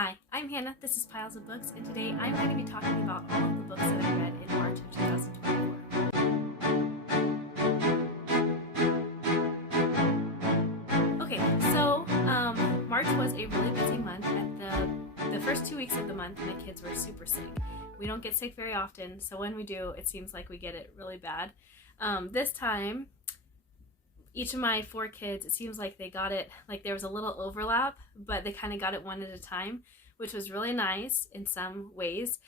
Hi, I'm Hannah, this is Piles of Books, and today I'm going to be talking about all of the books that I read in March of 2024. Okay, so March was a really busy month. At the first 2 weeks of the month, my kids were super sick. We don't get sick very often, so when we do, it seems like we get it really bad. This time, each of my 4 kids, it seems like they got it, like there was a little overlap, but they kind of got it one at a time, which was really nice in some ways,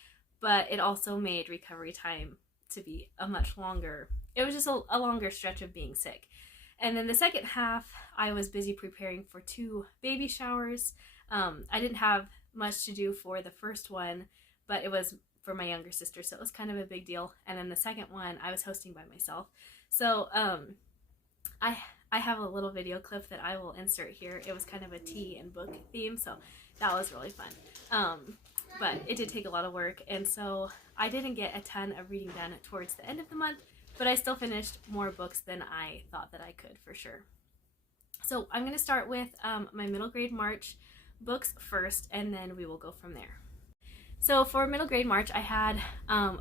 but it also made recovery time to be a much longer, it was just a longer stretch of being sick. And then the second half, I was busy preparing for 2 baby showers. I didn't have much to do for the first one, but it was for my younger sister, so it was kind of a big deal. And then the second one, I was hosting by myself. So, I have a little video clip that I will insert here. It was kind of a tea and book theme, so that was really fun. But it did take a lot of work, and so I didn't get a ton of reading done towards the end of the month, but I still finished more books than I thought that I could, for sure. So I'm going to start with my middle grade March books first, and then we will go from there. So for middle grade March, I had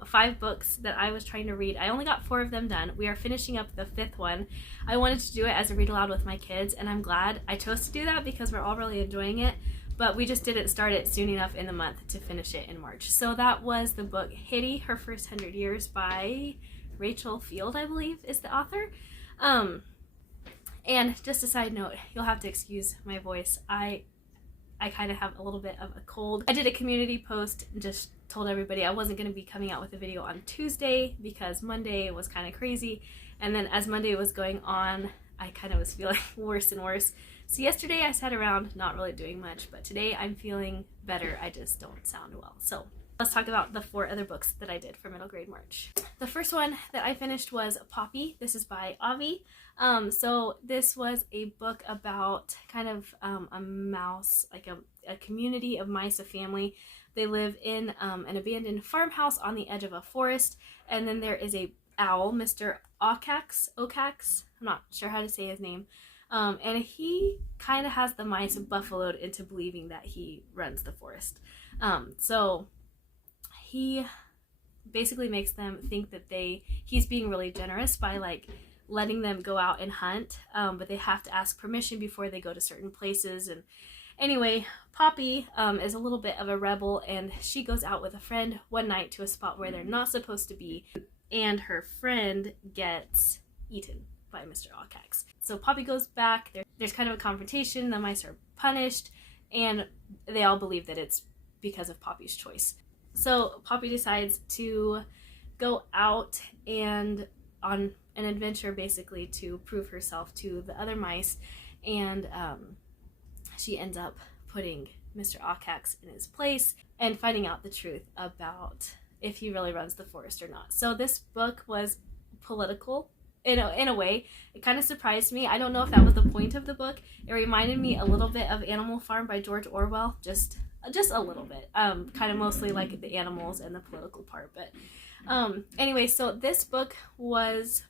5 books that I was trying to read. I only got 4 of them done. We are finishing up the 5th one. I wanted to do it as a read aloud with my kids, and I'm glad I chose to do that because we're all really enjoying it, but we just didn't start it soon enough in the month to finish it in March. So that was the book Hitty, Her First 100 Years by Rachel Field, I believe, is the author. And just a side note, you'll have to excuse my voice. I kind of have a little bit of a cold. I did a community post and just told everybody I wasn't going to be coming out with a video on Tuesday because Monday was kind of crazy. And then as Monday was going on, I kind of was feeling worse and worse. So yesterday I sat around not really doing much, but today I'm feeling better. I just don't sound well. So let's talk about the 4 other books that I did for middle grade March. The first one that I finished was Poppy. This is by Avi. So this was a book about kind of a mouse, like a community of mice, a family. They live in an abandoned farmhouse on the edge of a forest, and then there is a owl, Mr. Okax, I'm not sure how to say his name, and he kind of has the mice buffaloed into believing that he runs the forest. So he basically makes them think that he's being really generous by like letting them go out and hunt, but they have to ask permission before they go to certain places. And anyway, Poppy is a little bit of a rebel, and she goes out with a friend one night to a spot where they're not supposed to be, and her friend gets eaten by Mr. Okax. So Poppy goes back, there's kind of a confrontation, the mice are punished, and they all believe that it's because of Poppy's choice. So Poppy decides to go out and on an adventure basically to prove herself to the other mice, and she ends up putting Mr. Okax in his place and finding out the truth about if he really runs the forest or not. So this book was political in a way. It kind of surprised me. I don't know if that was the point of the book. It reminded me a little bit of Animal Farm by George Orwell, just a little bit, kind of mostly like the animals and the political part. But anyway, so this book was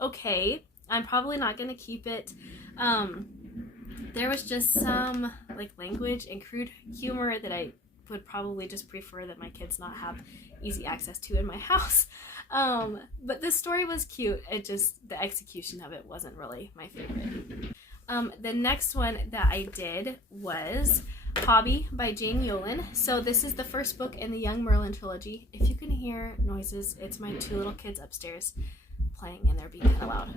okay. I'm probably not going to keep it. There was just some like language and crude humor that I would probably just prefer that my kids not have easy access to in my house. But the story was cute. It just, the execution of it wasn't really my favorite. The next one that I did was Hobby by Jane Yolen. So this is the first book in the Young Merlin trilogy. If you can hear noises, it's my 2 little kids upstairs playing, and they're being kind of loud.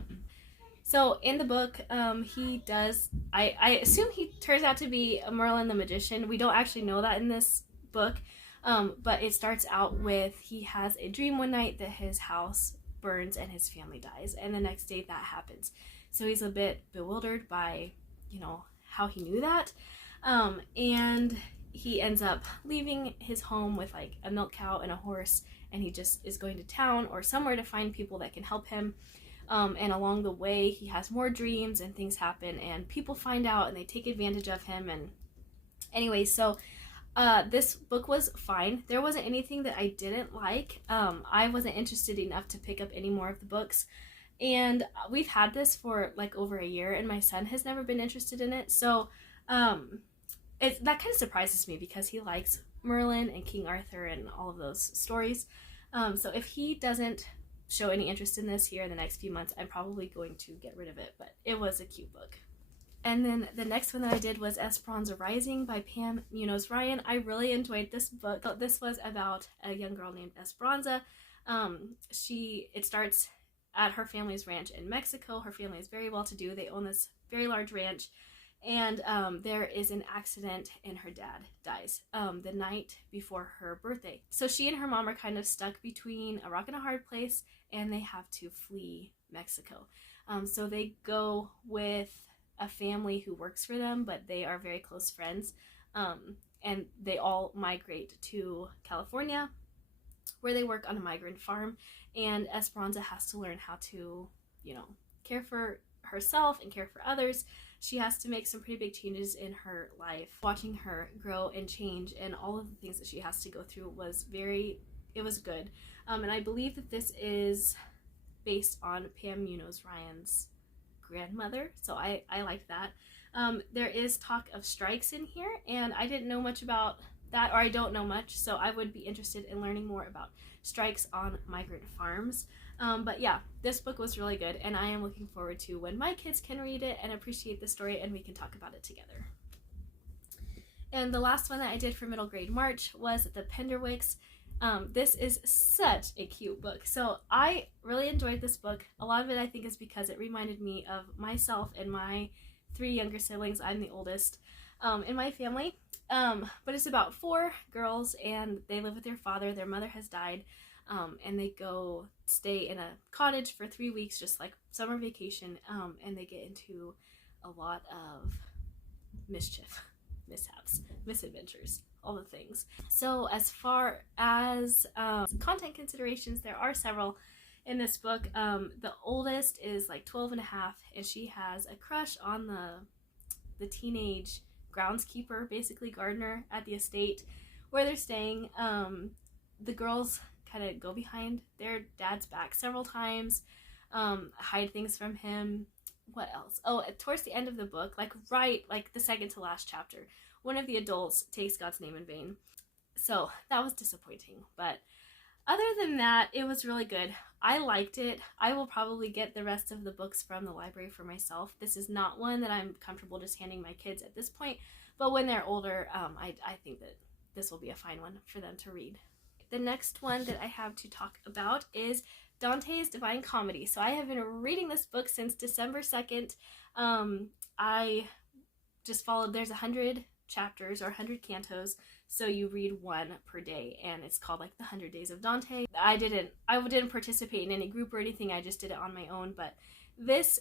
So in the book, he does, I assume he turns out to be a Merlin the magician. We don't actually know that in this book, but it starts out with he has a dream one night that his house burns and his family dies, and the next day that happens. So he's a bit bewildered by, how he knew that, and he ends up leaving his home with like a milk cow and a horse, and he just is going to town or somewhere to find people that can help him. And along the way, he has more dreams and things happen, and people find out and they take advantage of him. And anyway, so this book was fine. There wasn't anything that I didn't like. I wasn't interested enough to pick up any more of the books. And we've had this for like over a year, and my son has never been interested in it. So that kind of surprises me because he likes Merlin and King Arthur and all of those stories. So if he doesn't show any interest in this here in the next few months, I'm probably going to get rid of it, but it was a cute book. And then the next one that I did was Esbronza Rising by Pam Munoz Ryan. I really enjoyed this book. This was about a young girl named Esbronza. It starts at her family's ranch in Mexico. Her family is very well to do. They own this very large ranch. And there is an accident and her dad dies the night before her birthday. So she and her mom are kind of stuck between a rock and a hard place, and they have to flee Mexico. So they go with a family who works for them, but they are very close friends. And they all migrate to California, where they work on a migrant farm. And Esbronza has to learn how to, care for herself and care for others. She has to make some pretty big changes in her life. Watching her grow and change and all of the things that she has to go through was good. And I believe that this is based on Pam Munoz Ryan's grandmother, so I like that. There is talk of strikes in here, and I didn't know much about that, or I don't know much, so I would be interested in learning more about strikes on migrant farms. But yeah, this book was really good, and I am looking forward to when my kids can read it and appreciate the story, and we can talk about it together. And the last one that I did for middle grade March was the Penderwicks. This is such a cute book. So I really enjoyed this book. A lot of it I think is because it reminded me of myself and my 3 younger siblings. I'm the oldest in my family. But it's about 4 girls, and they live with their father. Their mother has died. And they go stay in a cottage for 3 weeks, just like summer vacation, and they get into a lot of mischief, mishaps, misadventures, all the things. So as far as content considerations, there are several in this book. The oldest is like 12 and a half, and she has a crush on the teenage groundskeeper, basically gardener at the estate where they're staying. The girls kind of go behind their dad's back several times, hide things from him. What else? Oh, towards the end of the book, like the second to last chapter, one of the adults takes God's name in vain. So that was disappointing. But other than that, it was really good. I liked it. I will probably get the rest of the books from the library for myself. This is not one that I'm comfortable just handing my kids at this point. But when they're older, I think that this will be a fine one for them to read. The next one that I have to talk about is Dante's Divine Comedy. So I have been reading this book since December 2nd. I just followed, there's 100 chapters or 100 cantos, so you read one per day, and it's called like the 100 Days of Dante. I didn't participate in any group or anything. I just did it on my own, but this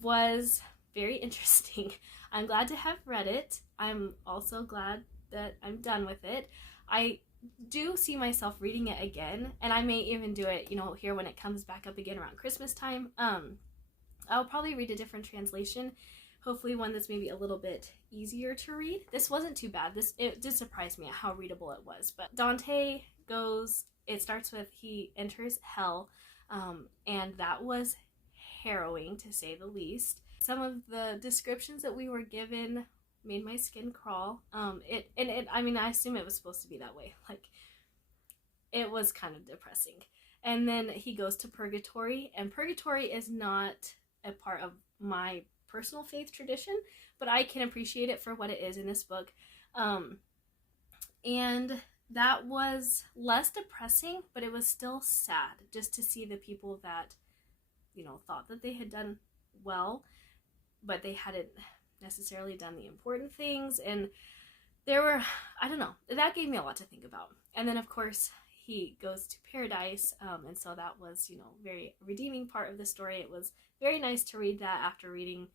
was very interesting. I'm glad to have read it. I'm also glad that I'm done with it. I do see myself reading it again, and I may even do it, here when it comes back up again around Christmas time. I'll probably read a different translation, hopefully one that's maybe a little bit easier to read. This wasn't too bad. It did surprise me at how readable it was. But Dante it starts with he enters hell, and that was harrowing to say the least. Some of the descriptions that we were given made my skin crawl. I assume it was supposed to be that way. Like, it was kind of depressing. And then he goes to purgatory, and purgatory is not a part of my personal faith tradition, but I can appreciate it for what it is in this book. And that was less depressing, but it was still sad just to see the people that, thought that they had done well, but they hadn't necessarily done the important things. And there were, that gave me a lot to think about. And then of course he goes to paradise, and so that was, very redeeming part of the story. It was very nice to read that after reading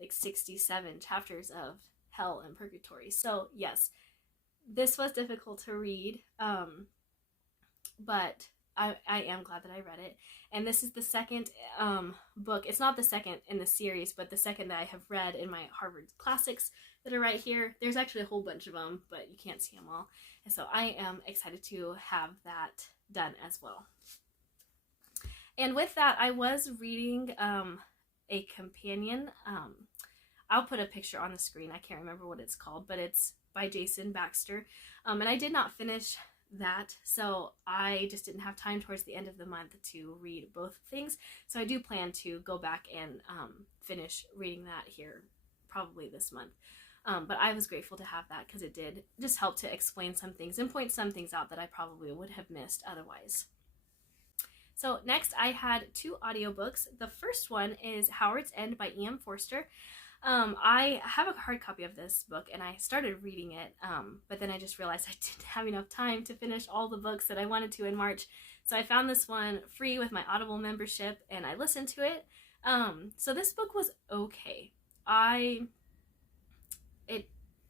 like 67 chapters of hell and purgatory. So yes, this was difficult to read, but I am glad that I read it. And this is the second book. It's not the second in the series, but the second that I have read in my Harvard Classics that are right here. There's actually a whole bunch of them, but you can't see them all. And so I am excited to have that done as well. And with that, I was reading a companion. I'll put a picture on the screen. I can't remember what it's called, but it's by Jason Baxter. And I did not finish that, so I just didn't have time towards the end of the month to read both things. So I do plan to go back and finish reading that here probably this month. But I was grateful to have that because it did just help to explain some things and point some things out that I probably would have missed otherwise. So next I had 2 audiobooks. The first one is Howard's End by E.M. Forster. I have a hard copy of this book and I started reading it, but then I just realized I didn't have enough time to finish all the books that I wanted to in March. So I found this one free with my Audible membership and I listened to it. So this book was okay.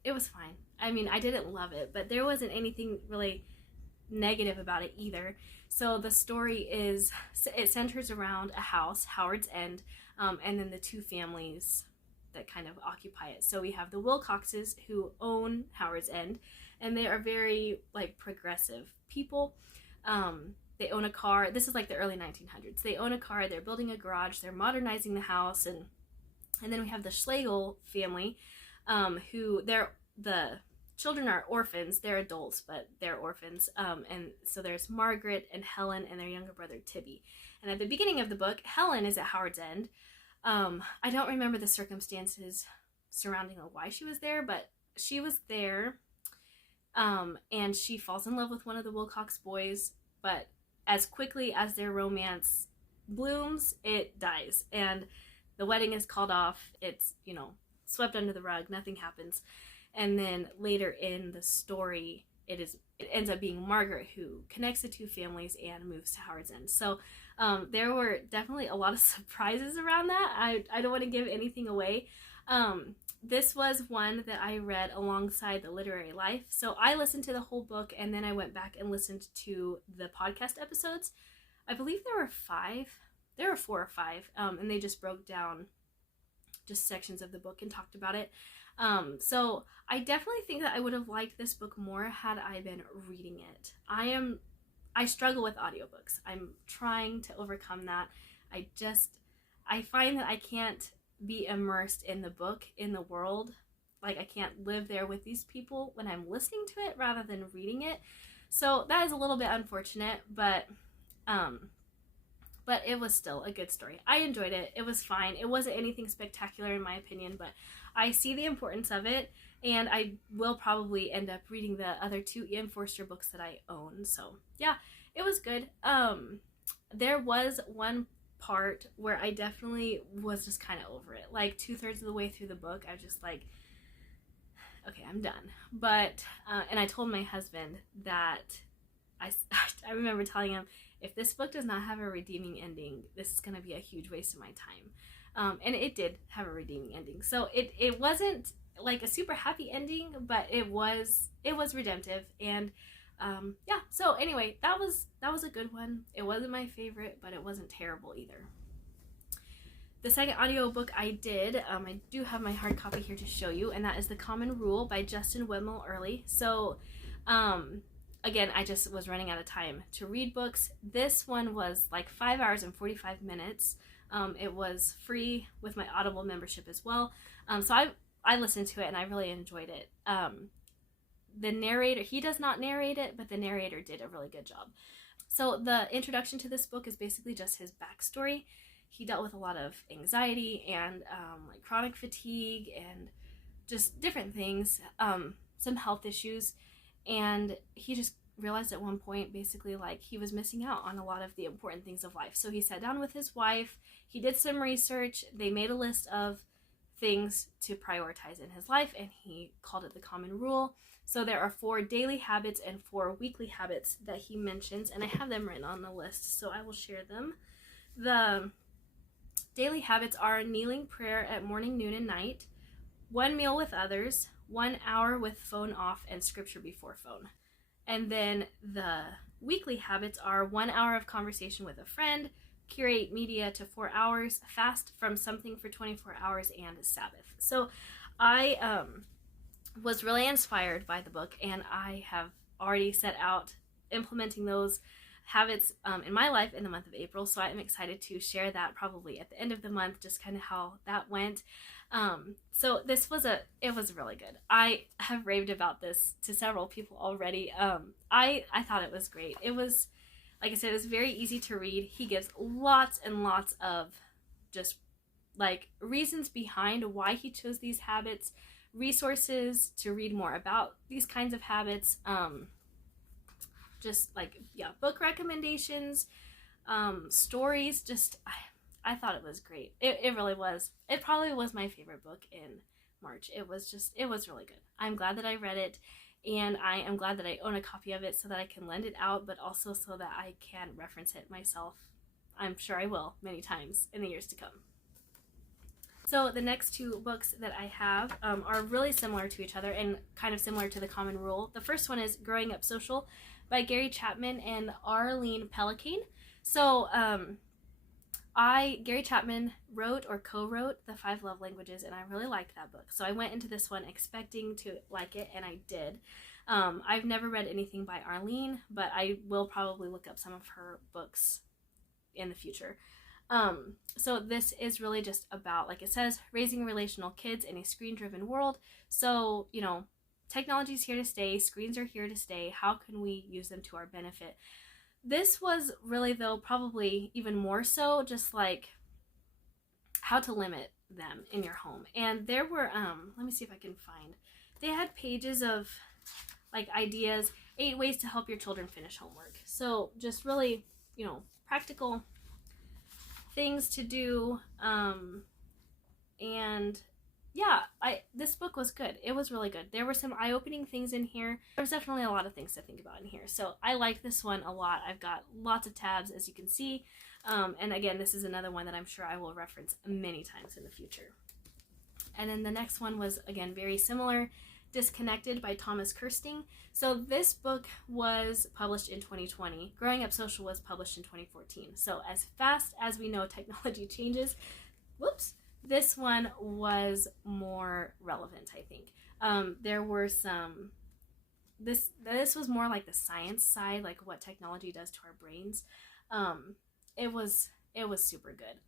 It was fine. I mean, I didn't love it, but there wasn't anything really negative about it either. So the story it centers around a house, Howard's End, and then the 2 families that kind of occupy it. So we have the Wilcoxes who own Howard's End, and they are very like progressive people. They own a car. This is like the early 1900s. They own a car. They're building a garage. They're modernizing the house, and then we have the Schlegel family, who the children are orphans. They're adults, but they're orphans. And so there's Margaret and Helen and their younger brother Tibby. And at the beginning of the book, Helen is at Howard's End. I don't remember the circumstances surrounding why she was there, but she was there, and she falls in love with one of the Wilcox boys, but as quickly as their romance blooms, it dies, and the wedding is called off. It's, swept under the rug, nothing happens, and then later in the story, it ends up being Margaret who connects the 2 families and moves to Howard's End. So there were definitely a lot of surprises around that. I don't want to give anything away. This was one that I read alongside The Literary Life. So I listened to the whole book and then I went back and listened to the podcast episodes. I believe there were 5. There were 4 or 5. And they just broke down just sections of the book and talked about it. So I definitely think that I would have liked this book more had I been reading it. I struggle with audiobooks. I'm trying to overcome that. I find that I can't be immersed in the book, in the world. Like I can't live there with these people when I'm listening to it rather than reading it. So that is a little bit unfortunate, but it was still a good story. I enjoyed it. It was fine. It wasn't anything spectacular in my opinion, but I see the importance of it, and I will probably end up reading the other 2 E.M. Forster books that I own. So yeah, it was good. There was one part where I definitely was just kind of over it. Like 2/3 of the way through the book, I was just like, okay, I'm done. But, and I told my husband that I remember telling him, if this book does not have a redeeming ending, this is going to be a huge waste of my time. And it did have a redeeming ending. So it wasn't like a super happy ending, but it was redemptive. And yeah, so anyway, that was a good one. It wasn't my favorite, but it wasn't terrible either. The second audiobook I did, I do have my hard copy here to show you, and that is The Common Rule by Justin Webmel Early. So again, I just was running out of time to read books. This one was like 5 hours and 45 minutes. It was free with my Audible membership as well. So I listened to it and I really enjoyed it. The narrator, he does not narrate it, but the narrator did a really good job. So the introduction to this book is basically just his backstory. He dealt with a lot of anxiety and like chronic fatigue and just different things, some health issues. And he just realized at one point basically like he was missing out on a lot of the important things of life. So he sat down with his wife, he did some research, they made a list of things to prioritize in his life, and he called it The Common Rule. So there are 4 daily habits and 4 weekly habits that he mentions, and I have them written on the list, so I will share them. The daily habits are kneeling prayer at morning, noon, and night, 1 meal with others, 1 hour with phone off, and scripture before phone. And then the weekly habits are 1 hour of conversation with a friend, curate media to 4 hours, fast from something for 24 hours, and Sabbath. So I was really inspired by the book, and I have already set out implementing those habits in my life in the month of April, so I'm excited to share that probably at the end of the month, just kind of how that went. So this was it was really good. I have raved about this to several people already. I thought it was great. It was, like I said, it was very easy to read. He gives lots and lots of just like reasons behind why he chose these habits, resources to read more about these kinds of habits, just like, yeah, book recommendations, stories. Just I thought it was great. It really was. It probably was my favorite book in March. It was really good. I'm glad that I read it, and I am glad that I own a copy of it so that I can lend it out, but also so that I can reference it myself. I'm sure I will many times in the years to come. So the next two books that I have are really similar to each other and kind of similar to The Common Rule. The first one is Growing Up Social by Gary Chapman and Arlene Pellicane. So Gary Chapman wrote or co-wrote The 5 Love Languages, and I really liked that book. So I went into this one expecting to like it, and I did. I've never read anything by Arlene, but I will probably look up some of her books in the future. So this is really just about, like it says, raising relational kids in a screen-driven world. So, you know, technology's here to stay, screens are here to stay. How can we use them to our benefit? This was really, though, probably even more so just like how to limit them in your home. And there were, let me see if I can find, they had pages of like ideas, 8 ways to help your children finish homework. So just really, you know, practical things to do, and yeah, this book was good. It was really good. There were some eye-opening things in here. There was definitely a lot of things to think about in here. So I like this one a lot. I've got lots of tabs, as you can see, and again, this is another one that I'm sure I will reference many times in the future. And then the next one was, again, very similar, Disconnected by Thomas Kirsting. So this book was published in 2020. Growing Up Social was published in 2014. So as fast as we know technology changes, this one was more relevant, I think. There were some, this was more like the science side, like what technology does to our brains. It was super good.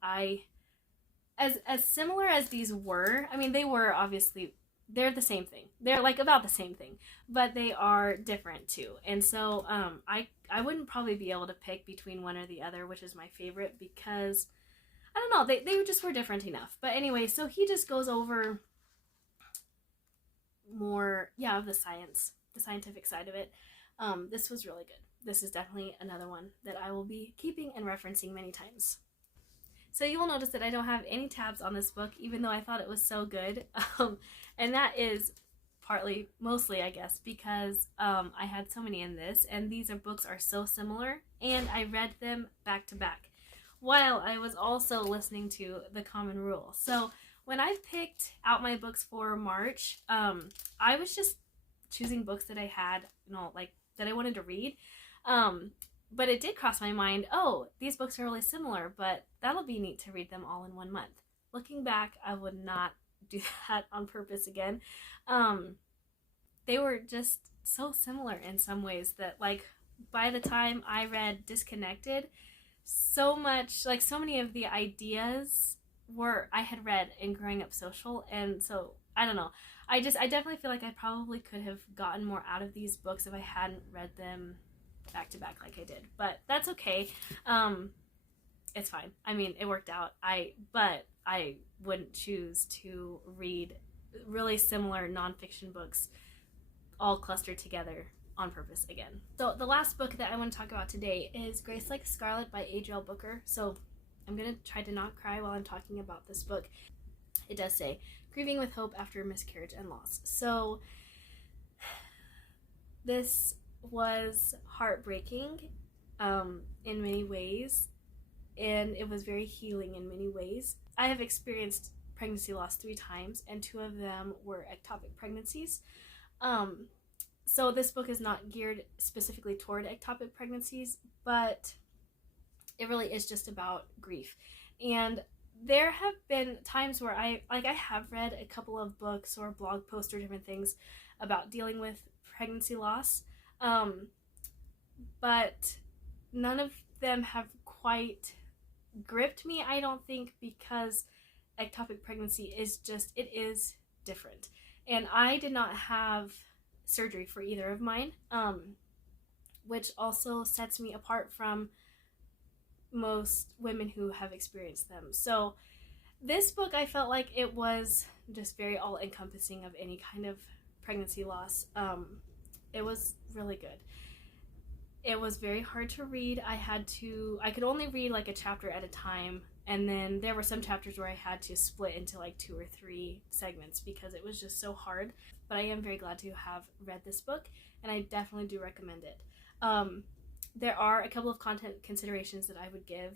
As similar as these were, I mean, they were obviously, they're the same thing. They're like about the same thing, but they are different too. And so I wouldn't probably be able to pick between one or the other, which is my favorite, because I don't know, they just were different enough. But anyway, so he just goes over more, yeah, of the scientific side of it. This was really good. This is definitely another one that I will be keeping and referencing many times. So you will notice that I don't have any tabs on this book, even though I thought it was so good. And that is mostly, I guess, because I had so many in this, and these books are so similar, and I read them back to back while I was also listening to The Common Rule. So when I picked out my books for March, I was just choosing books that I had, you know, like that I wanted to read. But it did cross my mind, oh, these books are really similar, but that'll be neat to read them all in 1 month. Looking back, I would not do that on purpose again. They were just so similar in some ways that, like, by the time I read Disconnected, so many of the ideas I had read in Growing Up Social, and so, I don't know. I definitely feel like I probably could have gotten more out of these books if I hadn't read them back to back like I did, but that's okay. It's fine. I mean, it worked out. But I wouldn't choose to read really similar nonfiction books all clustered together on purpose again. So the last book that I want to talk about today is Grace Like Scarlet by Adriel Booker. So I'm gonna try to not cry while I'm talking about this book. It does say, grieving with hope after miscarriage and loss. So this was heartbreaking in many ways, and it was very healing in many ways. I have experienced pregnancy loss 3 times, and 2 of them were ectopic pregnancies. So this book is not geared specifically toward ectopic pregnancies, but it really is just about grief. And there have been times where I have read a couple of books or blog posts or different things about dealing with pregnancy loss. But none of them have quite gripped me, I don't think, because ectopic pregnancy is just, it is different. And I did not have surgery for either of mine, which also sets me apart from most women who have experienced them. So this book, I felt like it was just very all encompassing of any kind of pregnancy loss. It was really good. It was very hard to read. I could only read like a chapter at a time, and then there were some chapters where I had to split into like 2 or 3 segments because it was just so hard. But I am very glad to have read this book, and I definitely do recommend it. There are a couple of content considerations that I would give.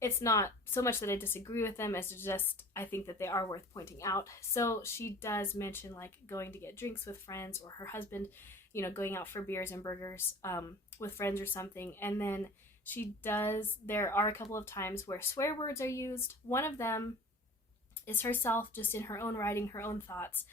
It's not so much that I disagree with them as just I think that they are worth pointing out. So she does mention like going to get drinks with friends, or her husband, you know, going out for beers and burgers with friends or something. And then there are a couple of times where swear words are used. One of them is herself just in her own writing, her own thoughts.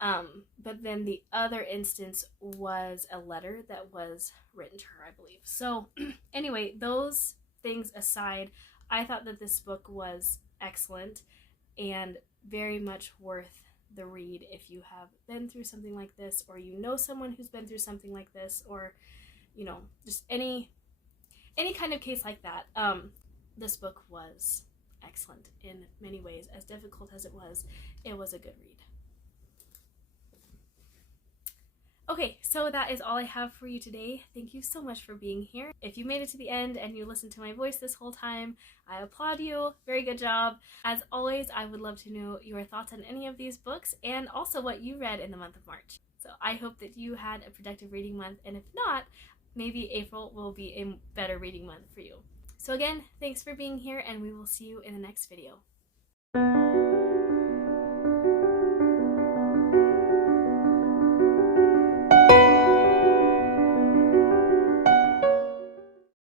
But then the other instance was a letter that was written to her, I believe. So anyway, those things aside, I thought that this book was excellent and very much worth the read if you have been through something like this, or you know someone who's been through something like this, or you know, just any kind of case like that. This book was excellent in many ways. As difficult as it was a good read. Okay, so that is all I have for you today. Thank you so much for being here. If you made it to the end and you listened to my voice this whole time, I applaud you. Very good job. As always, I would love to know your thoughts on any of these books and also what you read in the month of March. So I hope that you had a productive reading month, and if not, maybe April will be a better reading month for you. So again, thanks for being here, and we will see you in the next video.